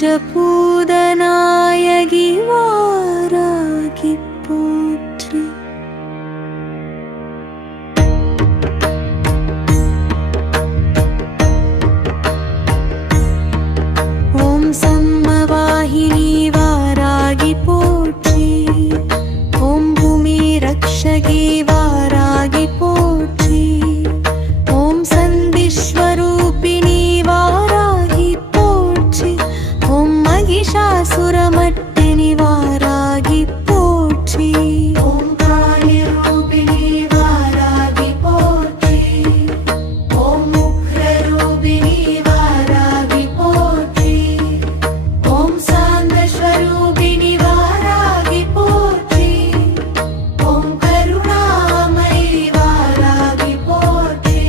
பஞ்சபூதநாயகி வாராகி போற்றி. ஓம் சம்மவாஹினி வாராகி போற்றி. ஓம் பூமி ரக்ஷகி வாராகி போற்றி. ஓம் சந்திஸ்வரூபிணி வாராகி போற்றி. ஓம் மகிஷாசுரமர்த்தினி வாராகி போற்றி. ஓம் காளிரூபிணி வாராகி போற்றி. ஓம் உக்ரரூபிணி வாராகி போற்றி. ஓம் சாந்தஸ்வரூபிணி வாராகி போற்றி. ஓம் கருணாமயி வாராகி போற்றி.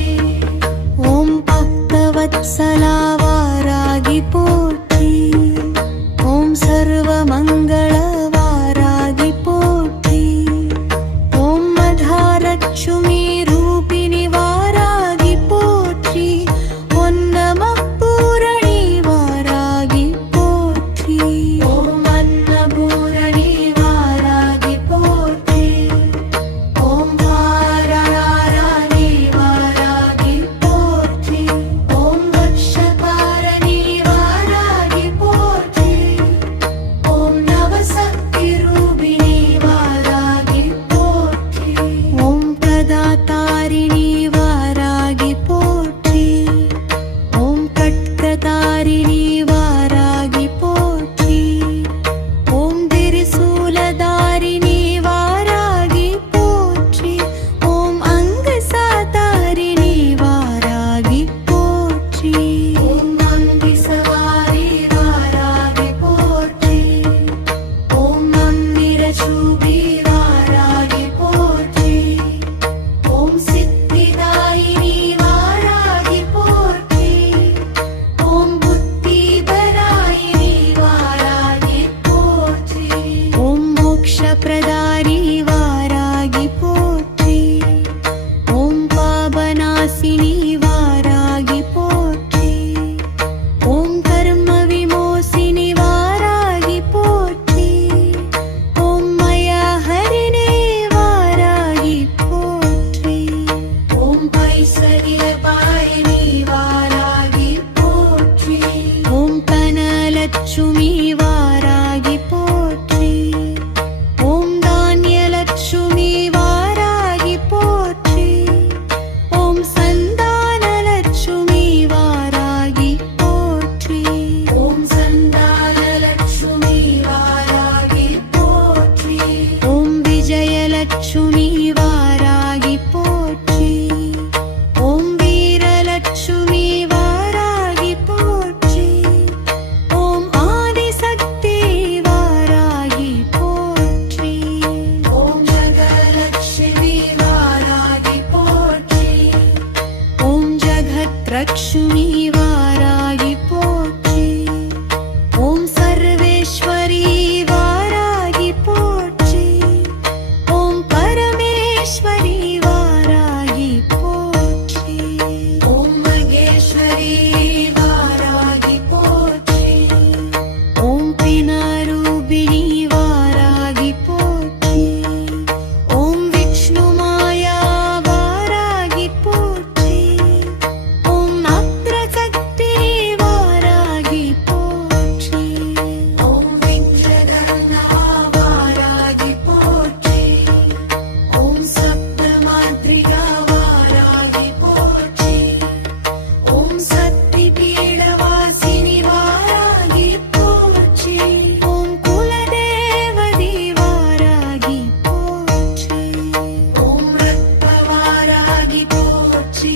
ஓம் பக்தவத்சலா வாராகி போற்றி. ஓம் சர்வமங்கள வாராகி போற்றி. ஓம் மதாலட்சுமி ரூபிணி வாராகி போற்றி. ஓம் நமः பூரணி வாராகி போற்றி. ஓம் அன்னபூரணி வாராகி போற்றி. ஓம் வாராராணி வாராகி போற்றி. ஓம் வக்ஷகாரணி வாராகி போற்றி. ஓம் நவசக்தி ரூபிணி வாராகி போற்றி. ஓம் பிரதாதாரிணி வாராகி போற்றி. ஓம் கட்கதாரிணி வாராகி போற்றி. ஓம் திரிசூலதாரிணி வாராகி போற்றி. ஓம் அங்கசாதாரிணி வாராகி போற்றி. ஓம் நந்தி சவாரி வாராகி போற்றி. ஓம் மந்திரசூபி வாராகி போற்றி. ஓம் சித்திதாயினி வாராகி போற்றி. ஓம் புத்திபராயினி வாராகி போற்றி. ஓம் மோக்ஷப்ரதாரி வாராகி போற்றி. ஓம் பாபநாசினி வாராகி போற்றி. ஓம் கர்ம விமோசினி வாராகி போற்றி. ஓம் மயாஹரிணி வாராகி போற்றி. ஓம் பைசகிலபாயினி வாராகி போற்றி. ஓம் கனலட்சுமி வாராகி போற்றி. ஓம் தானியலட்சுமி வாராகி போற்றி. ஓம் சந்தானலட்சுமி வாராகி போற்றி. ஓம் சந்தானலட்சுமி வாராகி போற்றி. ஓம் விஜயலட்சுமி வாராகி போற்றி. ஓம் வீரலட்சுமி வாராகி போற்றி. ஓம் ஆதிசக்தி வாராகி போற்றி. ஓம் ஜகலட்சுமி வாராகி போற்றி. ஓம் ஜகத்ரக்ஷ்மி வாராகி போற்றி. ஓம் சர்வேஸ்வரி வாராகி போற்றி. ஓம் பரமேஸ்வரி வாராகி போற்றி. ஓம் மகேஸ்வரி வாராகி போற்றி. ஓம் பினரூபிணி வாராகி போற்றி. ஓம் விஷ்ணுமாயா வாராகி போற்றி. ஓம் அக்ரசக்தி வாராகி போற்றி. ஓம் விக்ரகர்ணா வாராகி போற்றி. ஓம் சப்தமாத்ரிகா வாராகி போற்றி. ஓம் சக்திபீடவாசினி வாராகி போற்றி. ஓம் குலதேவதி வாராகி போற்றி. ஓம் ரத்பவாராகி போற்றி.